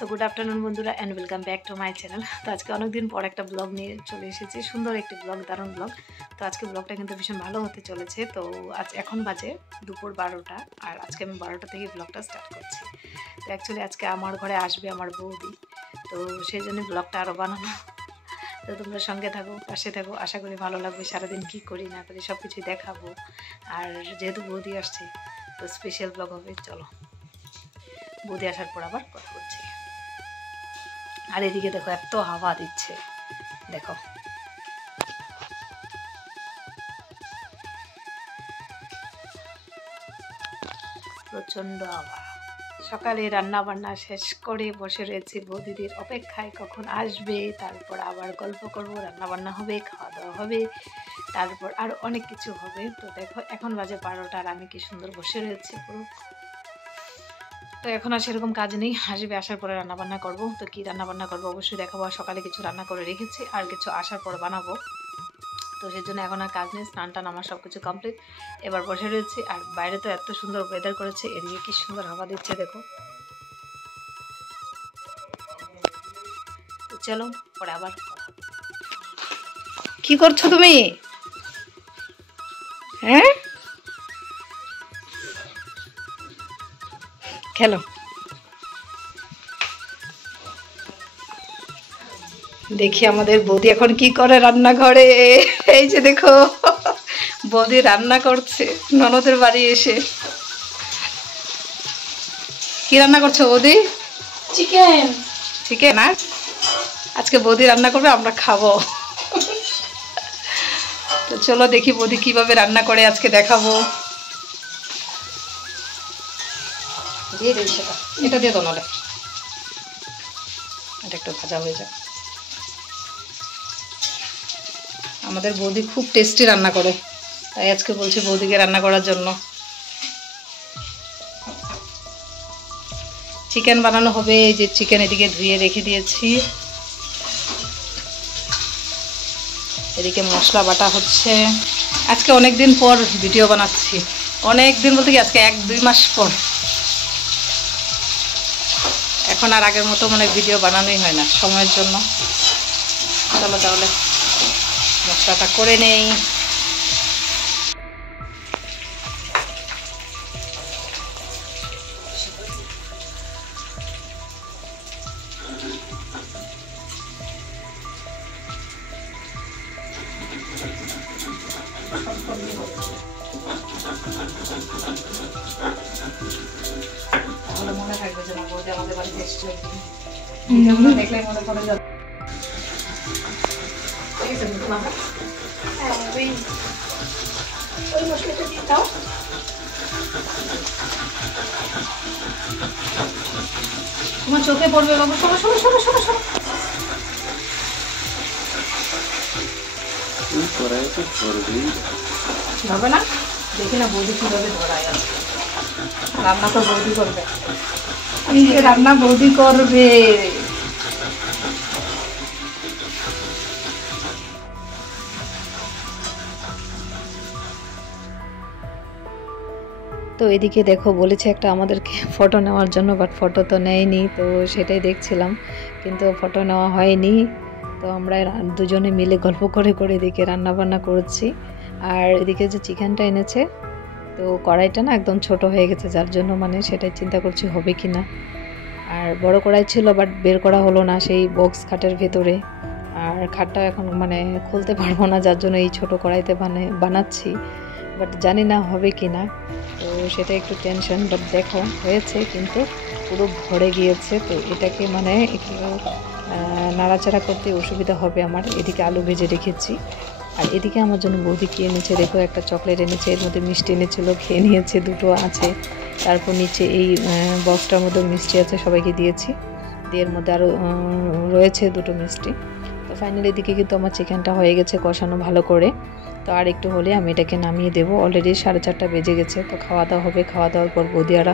So good afternoon বন্ধুরা and welcome back to my channel. তো আজকে অনেকদিন পর একটা ব্লগ নিয়ে চলে এসেছি, সুন্দর একটি ব্লগ, দারুণ ব্লগ। তো আজকে ব্লগটা কিন্তু ভীষণ ভালো হতে চলেছে। তো আজ এখন বাজে দুপুর 12টা, আর আজকে আমি 12টা থেকে ব্লগটা স্টার্ট করছি। তো অ্যাকচুয়ালি আজকে আমার ঘরে আসবে আমার বৌদি, তো সেই জন্য ব্লগটা আরও বানানো। তো তোমরা সঙ্গে থাকো, পাশে থাকো, আশা করি ভালো লাগবে। সারাদিন কী করি না করি সব কিছুই দেখাবো। আর যেহেতু বৌদি আসছে তো স্পেশাল ব্লগ হবে। চলো বৌদি আসার পর আবার কথা বলছি। আর এদিকে দেখো এত হাওয়া দিচ্ছে, দেখো প্রচন্ড হাওয়া। সকালে রান্না বান্না শেষ করে বসে রয়েছি বৌদিদের অপেক্ষায়, কখন আসবে। তারপর আবার গল্প করব, রান্না বান্না হবে, খাওয়া দাওয়া হবে, তারপর আর অনেক কিছু হবে। তো দেখো এখন বাজে 12টা আর আমি কি সুন্দর বসে রয়েছি পুরো। তো এখন আর সেরকম কাজ নেই, আসবে, আসার পরে রান্নাবান্না করব। তো কী রান্নাবান্না করবো অবশ্যই দেখাবো। আর সকালে কিছু রান্না করে রেখেছি, আর কিছু আসার পর বানাবো। তো সেই জন্য এখন আর কাজ নেই, স্নান টান আমার সব কিছু কমপ্লিট। এবার বসে রয়েছি। আর বাইরে তো এত সুন্দর ওয়েদার করেছে, এদিকে কি সুন্দর হাওয়া দিচ্ছে দেখো। তো চলো পরে আবার। কি করছো তুমি? হ্যাঁ খেলো। দেখি আমাদের বৌদি এখন কি করে রান্নাঘরে। এই যে দেখো বৌদি রান্না করছে ননদের বাড়ি এসে। কি রান্না করছো বৌদি? চিকেন। চিকেন? আর আজকে বৌদি রান্না করবে, আমরা খাবো। তো চলো দেখি বৌদি কিভাবে রান্না করে, আজকে দেখাবো। দিয়ে দিই সেটা, এটা দিয়ে দাও, নাহলে এটা একটু ভাজা হয়ে যায়। আমাদের বৌদি খুব টেস্টি রান্না করে, তাই আজকে বলছি বৌদিকে রান্না করার জন্য। চিকেন বানানো হবে। এই যে চিকেন এদিকে ধুয়ে রেখে দিয়েছি, এদিকে মশলা বাটা হচ্ছে। আজকে অনেক দিন পর ভিডিও বানাচ্ছি, অনেক দিন বলতে কি আজকে 1-2 মাস পর। এখন আর আগের মতো মানে ভিডিও বানানোই হয় না সময়ের জন্য। চলো তাহলে মশলাটা করে নেই। তাহলে মনে থাকবে যে না বৌদি আমাদের বাড়িতে এসেছে, দেখলে মনে পড়ে যাবে। ঠিক আছে মামা, ওই মশলাটা দিয়ে দাও। তোমার চোখে পড়বে বাবু, সরো সরো সরো সরো সরো। হবে না, দেখি না বৌদি কিভাবে ধরায় আছে। রান্না তো বৌদি করবে, রান্না বৌদি করবে। তো এদিকে দেখো বলেছে একটা আমাদেরকে ফটো নেওয়ার জন্য, বাট ফটো তো নেয়নি। তো সেটাই দেখছিলাম, কিন্তু ফটো নেওয়া হয়নি। তো আমরা দুজনে মিলে গল্প করে করে এদিকে রান্না বান্না করছি। আর এদিকে যে চিকেনটা এনেছে, তো কড়াইটা না একদম ছোট হয়ে গেছে, যার জন্য মানে সেটাই চিন্তা করছি হবে কি না। আর বড় কড়াই ছিল বাট বের করা হলো না সেই বক্স খাটের ভেতরে। আর খাটটা এখন মানে খুলতে পারবো না, যার জন্য এই ছোট কড়াইতে বানাচ্ছি। বাট জানি না হবে কি না, তো সেটা একটু টেনশন। বাট দেখো হয়েছে, কিন্তু পুরো ভরে গিয়েছে। তো এটাকে মানে একটু নাড়াচাড়া করতে অসুবিধা হবে আমার। এদিকে আলু ভেজে রেখেছি, আর এদিকে আমার জন্য বৌদি কি এনেছে দেখো, একটা চকলেট এনেছে, এর মধ্যে মিষ্টি এনেছিল, খেয়ে নিয়েছে, দুটো আছে। তারপর নিচে এই বক্সটার মধ্যে মিষ্টি আছে, সবাইকে দিয়েছি। দিয়ে এর মধ্যে আরও রয়েছে দুটো মিষ্টি। তো ফাইনালি এদিকে কিন্তু আমার চিকেনটা হয়ে গেছে কষানো ভালো করে। তো আর একটু হলে আমি এটাকে নামিয়ে দেবো। অলরেডি 4:30 বেজে গেছে। তো খাওয়া দাওয়া হবে, খাওয়া দাওয়ার পর বৌদিয়ারা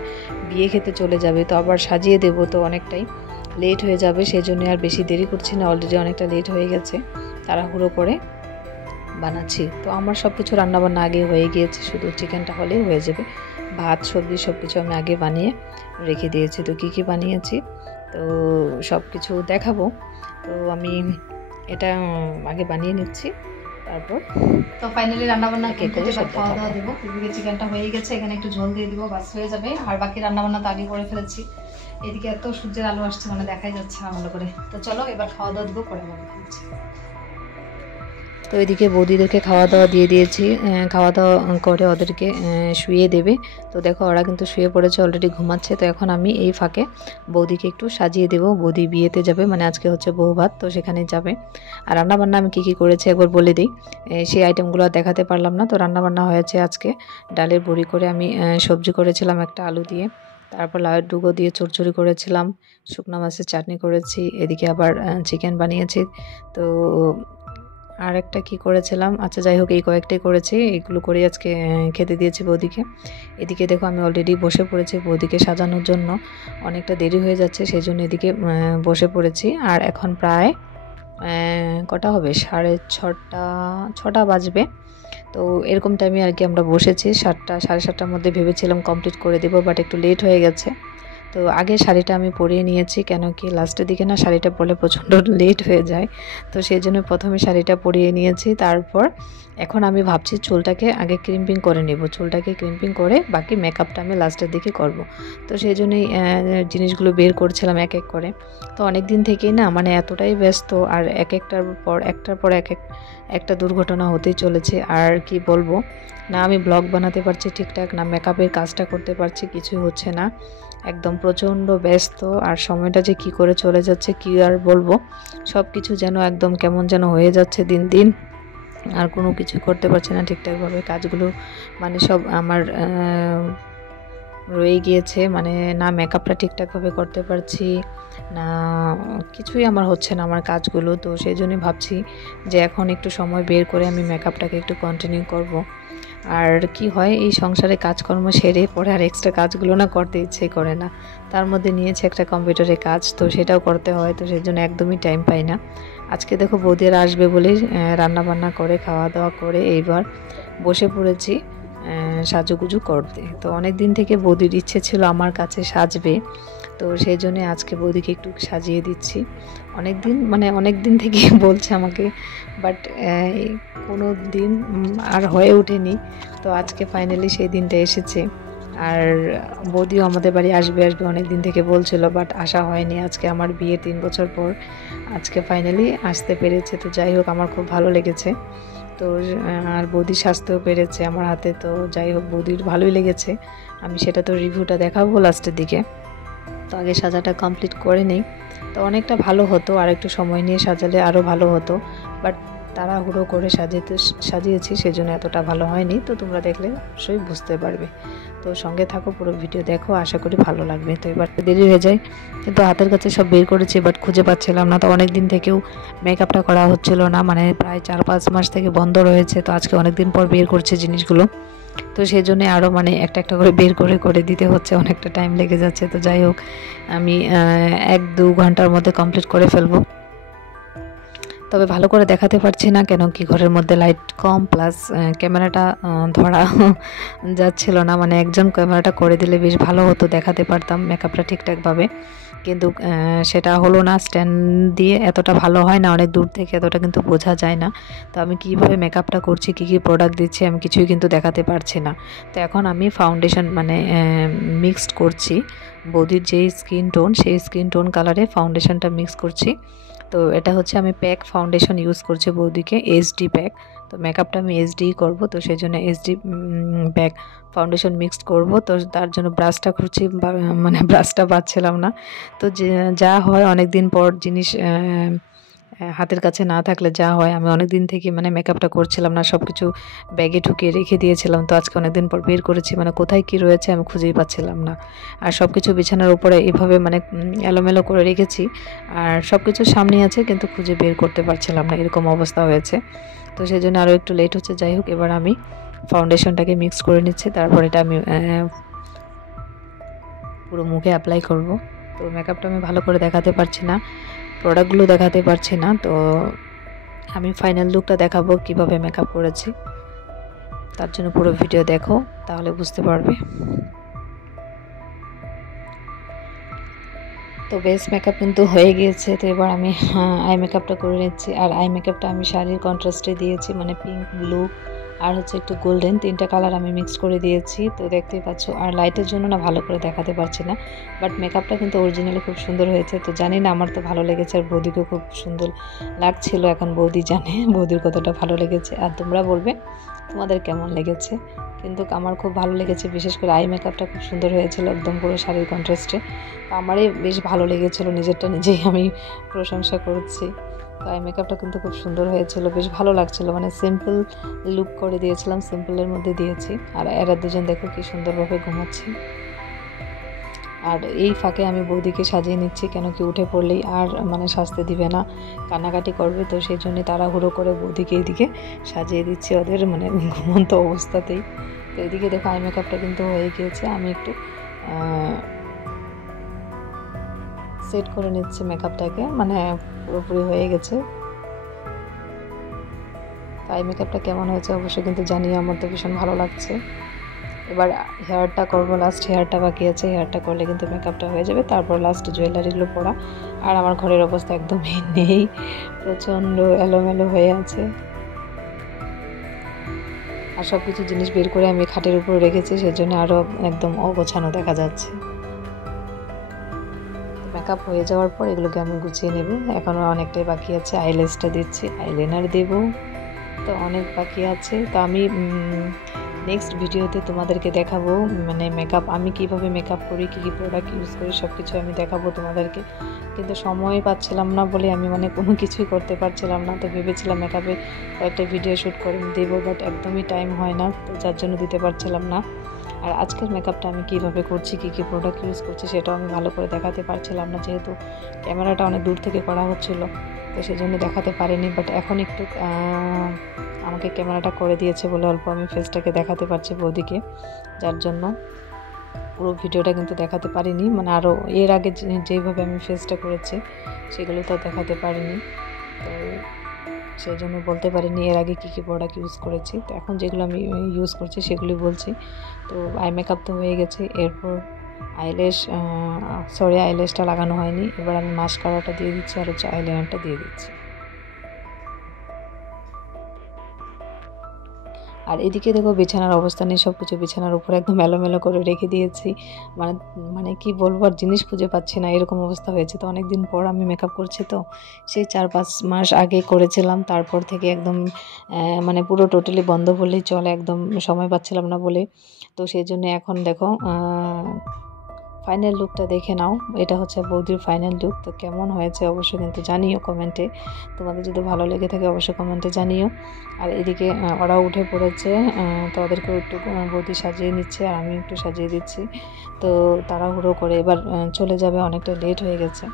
বিয়ে খেতে চলে যাবে। তো আবার সাজিয়ে দেবো, তো অনেকটাই লেট হয়ে যাবে, সেই জন্য আর বেশি দেরি করছি না। অলরেডি অনেকটা লেট হয়ে গেছে, তাড়াহুড়ো করে বানাচ্ছি। তো আমার সব কিছু রান্নাবান্না আগে হয়ে গিয়েছে, শুধু চিকেনটা হলেই হয়ে যাবে। ভাত সবজি সব কিছু আমি আগে বানিয়ে রেখে দিয়েছি। তো কী কী বানিয়েছি, তো সব কিছু দেখাবো। তো আমি এটা আগে বানিয়ে নিচ্ছি, তারপর তো ফাইনালি রান্নাবান্না কে করে সব খাওয়া দাওয়া দেখাবো। দেবো। এদিকে চিকেনটা হয়ে গেছে, এখানে একটু ঝোল দিয়ে দিব, বাস হয়ে যাবে। আর বাকি রান্নাবান্না তো আগে করে ফেলেছি। এদিকে এত সূর্যের আলো আসছে, মানে দেখাই যাচ্ছে না ভালো করে। তো চলো এবার খাওয়া দাওয়া দিব, পরে আবার খাচ্ছি। তো এদিকে বৌদিদেরকে খাওয়া দাওয়া দিয়ে দিয়েছি, খাওয়া দাওয়া করে ওদেরকে শুয়ে দেবে। তো দেখো ওরা কিন্তু শুয়ে পড়েছে, অলরেডি ঘুমাচ্ছে। তো এখন আমি এই ফাঁকে বৌদিকে একটু সাজিয়ে দেবো। বৌদি বিয়েতে যাবে, মানে আজকে হচ্ছে বউ ভাত, তো সেখানে যাবে। আর রান্নাবান্না আমি কী কী করেছি একবার বলে দিই, সেই আইটেমগুলো আর দেখাতে পারলাম না। তো রান্নাবান্না হয়েছে আজকে ডালের বড়ি করে, আমি সবজি করেছিলাম একটা আলু দিয়ে, তারপর লাউয়ের ডুগো দিয়ে চচ্চড়ি করেছিলাম, শুকনো মাছের চাটনি করেছি, এদিকে আবার চিকেন বানিয়েছি। তো আর একটা কি করেছিলাম, আচ্ছা যাই হোক এই কয়েকটাই করেছি, এগুলো করে আজকে খেতে দিয়েছি বৌদিকে। এদিকে দেখো আমি অলরেডি বসে পড়েছি বৌদিকে সাজানোর জন্য, অনেকটা দেরি হয়ে যাচ্ছে সেই জন্য এদিকে বসে পড়েছি। আর এখন প্রায় কটা হবে, 6:30 বাজবে। তো এরকম টাইমে আর কি আমরা বসেছি, 7টা 7:30টার মধ্যে ভেবেছিলাম কমপ্লিট করে দেবো, বাট একটু লেট হয়ে গেছে। তো আগে শাড়িটা আমি পরিয়ে নিয়েছি, কেন কি লাস্টের দিকে না শাড়িটা পরলে প্রচণ্ড লেট হয়ে যায়। তো সেই জন্য প্রথমে শাড়িটা পরিয়ে নিয়েছি, তারপর এখন আমি ভাবছি চুলটাকে আগে ক্রিম্পিং করে নেব, চুলটাকে ক্রিম্পিং করে বাকি মেকআপটা আমি লাস্টের দিকে করব। তো সেই জন্যই জিনিসগুলো বের করছিলাম এক এক করে। তো অনেক দিন থেকেই না মানে এতটাই ব্যস্ত, আর একটার পর একটা দুর্ঘটনা হতেই চলেছে। আর কি বলবো, না আমি ব্লগ বানাতে পারছি ঠিকঠাক, না মেকআপের কাজটা করতে পারছি, কিছুই হচ্ছে না, একদম প্রচণ্ড ব্যস্ত। আর সময়টা যে কি করে চলে যাচ্ছে কি আর বলবো, সব কিছু যেন একদম কেমন যেন হয়ে যাচ্ছে দিন দিন, আর কোনো কিছু করতে পারছি না ঠিকঠাকভাবে। কাজগুলো মানে সব আমার রয়ে গিয়েছে, মানে না মেকআপটা ঠিকঠাকভাবে করতে পারছি না, কিছুই আমার হচ্ছে না আমার কাজগুলো। তো সেই জন্যই ভাবছি যে এখন একটু সময় বের করে আমি মেকআপটাকে একটু কন্টিনিউ করব। আর কি হয়, এই সংসারে কাজকর্ম সেরে পরে আর এক্সট্রা কাজগুলো না করতে ইচ্ছে করে না। তার মধ্যে নিয়েছে একটা কম্পিউটারে কাজ, তো সেটাও করতে হয়, তো সেই জন্য একদমই টাইম পাই না। আজকে দেখো বৌদিরা আসবে বলে রান্নাবান্না করে খাওয়া দাওয়া করে এইবার বসে পড়েছি সাজুগুজু করতে। তো অনেক দিন থেকে বৌদির ইচ্ছে ছিল আমার কাছে সাজবে, তো সেই জন্য আজকে বৌদিকে একটু সাজিয়ে দিচ্ছি। অনেক দিন থেকে বলছে আমাকে, বাট কোনো দিন আর হয়ে ওঠেনি। তো আজকে ফাইনালি সেই দিনটা এসেছে। আর বৌদিও আমাদের বাড়ি আসবে অনেক দিন থেকে বলছিল, বাট আসা হয়নি। আজকে আমার বিয়ে 3 বছর পর আজকে ফাইনালি আসতে পেরেছে। তো যাই হোক আমার খুব ভালো লেগেছে। তো আর বৌদি সাজতেও পেরেছে আমার হাতে, তো যাই হোক বৌদির ভালোই লেগেছে। আমি সেটা তো রিভিউটা দেখাবো লাস্টের দিকে। তো আগে সাজাটা কমপ্লিট করে নিই, তো অনেকটা ভালো হতো, আর একটু সময় নিয়ে সাজালে আরও ভালো হতো, বাট তাড়াহুড়ো করে সাজিয়েছি সেজন্য এতটা ভালো হয়নি। তো তোমরা দেখলে অবশ্যই বুঝতে পারবে। তো সঙ্গে থাকো, পুরো ভিডিও দেখো, আশা করি ভালো লাগবে। তো এবার দেরি হয়ে যায়, কিন্তু হাতের কাছে সব বের করেছি, বাট খুঁজে পাচ্ছিলাম না। তো অনেক দিন থেকেও মেকআপটা করা হচ্ছিল না, মানে প্রায় 4-5 মাস থেকে বন্ধ রয়েছে। তো আজকে অনেক দিন পর বের করছে জিনিসগুলো, তো সেই জন্যে আরও মানে একটা করে বের করে দিতে হচ্ছে, অনেকটা টাইম লেগে যাচ্ছে। তো যাই হোক আমি 1-2 ঘন্টার মধ্যে কমপ্লিট করে ফেলবো। তবে ভালো করে দেখাতে পারছি না, কেন কি ঘরের মধ্যে লাইট কম, প্লাস ক্যামেরাটা ধরা যাচ্ছিল না। মানে একজন ক্যামেরাটা করে দিলে বেশ ভালো হতো, দেখাতে পারতাম মেকআপটা ঠিকঠাকভাবে, কিন্তু সেটা হলো না। স্ট্যান্ড দিয়ে এতটা ভালো হয় না, অনেক দূর থেকে এতটা কিন্তু বোঝা যায় না। তো আমি কীভাবে মেকআপটা করছি, কী কী প্রোডাক্ট দিচ্ছি, আমি কিছুই কিন্তু দেখাতে পারছি না। তো এখন আমি ফাউন্ডেশন মানে মিক্সড করছি, বৌদির যেই স্কিন টোন সেই স্কিন টোন কালারে ফাউন্ডেশনটা মিক্স করছি। তো এটা হচ্ছে আমি প্যাক ফাউন্ডেশন ইউজ করছি বৌদিকে, এইচডি প্যাক। তো মেকআপটা আমি এইচডি করব, তো সেই জন্য এইচডি প্যাক ফাউন্ডেশন মিক্সড করব। তো তার জন্য ব্রাশটা খুঁজছি, মানে ব্রাশটা পাচ্ছিলাম না। তো যা হয় অনেক দিন পর জিনিস হাতের কাছে না থাকলে যা হয়, আমি অনেক দিন থেকে মানে মেকআপটা করছিলাম না, সব কিছু ব্যাগে ঢুকিয়ে রেখে দিয়েছিলাম। তো আজকে অনেক দিন পর বের করেছি, মানে কোথায় কি রয়েছে আমি খুঁজেই পাচ্ছিলাম না। আর সব কিছু বিছানার উপরে এভাবে মানে এলোমেলো করে রেখেছি, আর সব কিছু সামনে আছে কিন্তু খুঁজে বের করতে পারছিলাম না, এরকম অবস্থা হয়েছে। তো সেই জন্য আরও একটু লেট হচ্ছে। যাই হোক এবার আমি ফাউন্ডেশনটাকে মিক্স করে নিচ্ছি, তারপর এটা আমি পুরো মুখে অ্যাপ্লাই করব। তো মেকআপটা আমি ভালো করে দেখাতে পারছি না, প্রোডাক্টগুলো দেখাতে পারছি না। তো আমি ফাইনাল লুকটা দেখাবো কিভাবে মেকআপ করেছি, তার জন্য পুরো ভিডিও দেখো, তাহলে বুঝতে পারবে। তো বেস মেকআপ কিন্তু হয়ে গিয়েছে। তো এবার আমি আই মেকআপটা করে নিচ্ছি। আর আই মেকআপটা আমি শাড়ির কন্ট্রাস্টে দিয়েছি, মানে পিঙ্ক, ব্লু আর হচ্ছে একটু গোল্ডেন, 3টা কালার আমি মিক্স করে দিয়েছি। তো দেখতেই পাচ্ছ। আর লাইটের জন্য না ভালো করে দেখাতে পারছি না, বাট মেকআপটা কিন্তু অরিজিনালি খুব সুন্দর হয়েছে। তো জানি না, আমার তো ভালো লেগেছে আর বৌদিকেও খুব সুন্দর লাগছিল। এখন বৌদি জানে বৌদির কতটা ভালো লেগেছে, আর তোমরা বলবে তোমাদের কেমন লেগেছে। কিন্তু আমার খুব ভালো লেগেছে, বিশেষ করে আই মেকআপটা খুব সুন্দর হয়েছিল, একদম পুরো শাড়ির কন্ট্রাস্টে। তো আমারই বেশ ভালো লেগেছিলো, নিজেরটা নিজেই আমি প্রশংসা করছি। তো আই মেকআপটা কিন্তু খুব সুন্দর হয়েছিল, বেশ ভালো লাগছিল, মানে সিম্পল লুক করে দিয়েছিলাম, সিম্পলের মধ্যে দিয়েছি। আর এরা দুজন দেখো কি সুন্দরভাবে ঘুমাচ্ছি। আর এই ফাঁকে আমি বৌদিকে সাজিয়ে নিচ্ছি, কেন কি উঠে পড়লেই আর মানে সাজতে দিবে না, কান্নাকাটি করবে। তো সেই জন্য তাড়াহুড়ো করে বৌদিকে এইদিকে সাজিয়ে দিচ্ছি ওদের মানে ঘুমন্ত অবস্থাতেই। তো এইদিকে দেখো আই মেকআপটা কিন্তু হয়ে গিয়েছে, আমি একটু সেট করে নিচ্ছি মেকআপটাকে, মানে পুরোপুরি হয়ে গেছে। আই মেকআপটা কেমন হয়েছে অবশ্যই কিন্তু জানিয়ে, আমার তো ভীষণ ভালো লাগছে। এবার হেয়ারটা করবো, লাস্ট হেয়ারটা বাকি আছে, হেয়ারটা করলে কিন্তু মেকআপটা হয়ে যাবে। তারপর লাস্ট জুয়েলারিগুলো পরা। আর আমার ঘরের অবস্থা একদমই নেই, প্রচণ্ড এলোমেলো হয়ে আছে। আর সব কিছু জিনিস বের করে আমি খাটের উপর রেখেছি, সেজন্য আরও একদম অগোছানো দেখা যাচ্ছে। মেকআপ হয়ে যাওয়ার পর এগুলোকে আমি গুছিয়ে নেব। এখনও অনেকটাই বাকি আছে, আইল্যাশটা দিচ্ছি, আইলাইনার দেব, তো অনেক বাকি আছে। তো আমি নেক্সট ভিডিওতে তোমাদেরকে দেখাবো মানে মেকআপ, আমি কিভাবে মেকআপ করি, কী কী প্রোডাক্ট ইউজ করি, সব কিছু আমি দেখাবো তোমাদেরকে। কিন্তু সময় পাচ্ছিলাম না বলে আমি মানে কোনো কিছুই করতে পারছিলাম না। তো ভেবেছিলাম মেকআপে কয়েকটা ভিডিও শ্যুট করে দেবো, বাট একদমই টাইম হয় না, তো যার জন্য দিতে পারছিলাম না। আর আজকের মেকআপটা আমি কিভাবে করছি, কী কী প্রোডাক্ট ইউজ করছি, সেটাও আমি ভালো করে দেখাতে পারছিলাম না, যেহেতু ক্যামেরাটা অনেক দূর থেকে করা হচ্ছিলো, তো সেই জন্য দেখাতে পারিনি। বাট এখন একটু আমাকে ক্যামেরাটা করে দিয়েছে বলে অল্প আমি ফেসটাকে দেখাতে পারছি বৌদিকে, যার জন্য পুরো ভিডিওটা কিন্তু দেখাতে পারিনি। মানে আরও এর আগে যেইভাবে আমি ফেসটা করেছি সেগুলো তো দেখাতে পারিনি, তো সেই জন্য বলতে পারিনি এর আগে কী কী প্রোডাক্ট ইউজ করেছি। তো এখন যেগুলো আমি ইউজ করছি সেগুলি বলছি। তো আই মেকআপ তো হয়ে গেছে, এরপর আইল্যাশটা লাগানো হয়নি। এবার আমি মাস্কারাটা দিয়ে দিচ্ছি আর হচ্ছে আইলাইনারটা দিয়ে দিচ্ছি। আর এদিকে দেখো বিছানার অবস্থা নেই, সব কিছু বিছানার উপর একদম এলোমেলো করে রেখে দিয়েছি, মানে কি বলবো, আর জিনিস খুঁজে পাচ্ছি না, এরকম অবস্থা হয়েছে। তো অনেক দিন পর আমি মেকআপ করছি, তো সেই 4-5 মাস আগে করেছিলাম, তারপর থেকে একদম মানে পুরো টোটালি বন্ধ বললেই চলে, একদম সময় পাচ্ছিলাম না বলে। তো সেই জন্য এখন দেখো ফাইনাল লুকটা দেখে নাও, এটা হচ্ছে বৌদির ফাইনাল লুক। তো কেমন হয়েছে অবশ্যই কিন্তু জানিও কমেন্টে, তোমাদের যদি ভালো লেগে থাকে অবশ্যই কমেন্টে জানিও। আর এদিকে ওরাও উঠে পড়েছে, তো ওদেরকেও একটু বৌদি সাজিয়ে নিচ্ছে আর আমি একটু সাজিয়ে দিচ্ছি। তো তাড়াহুড়ো করে এবার চলে যাবে, অনেকটা লেট হয়ে গেছে,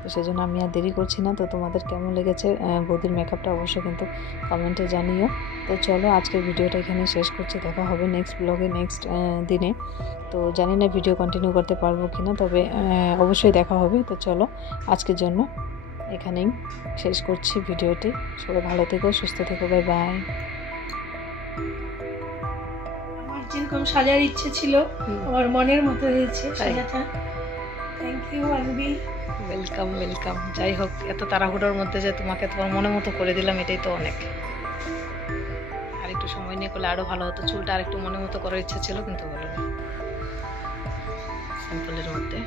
তো সেই জন্য আমি আর দেরি করছি না। তো তোমাদের কেমন লেগেছে বৌদির মেকআপটা অবশ্যই কিন্তু কমেন্টে জানিও। তো চলো আজকের ভিডিওটা এখানে শেষ করছি, দেখা হবে নেক্সট ব্লগে নেক্সট দিনে। তো জানি না ভিডিও কন্টিনিউ করতে পারবো কি না, তবে অবশ্যই দেখা হবে। তো চলো আজকের জন্য এখানেই শেষ করছি ভিডিওটি। সবাই ভালো থেকো, সুস্থ থেকো, বাই বাই। আমার যেরকম সাজার ইচ্ছে ছিল আমার মনের মতো হয়েছে সাজাটা। থ্যাংক ইউ আনবি। Welcome welcome. যাই হোক, এত তাড়াহুড়োর মধ্যে যে তোমাকে তোমার মনের মতো করে দিলাম, এটাই তো অনেক। আর একটু সময় নিয়ে করলে আরো ভালো হতো, চুলটা আর একটু মনের মতো করার ইচ্ছা ছিল কিন্তু হলো না, সিম্পলের মধ্যে।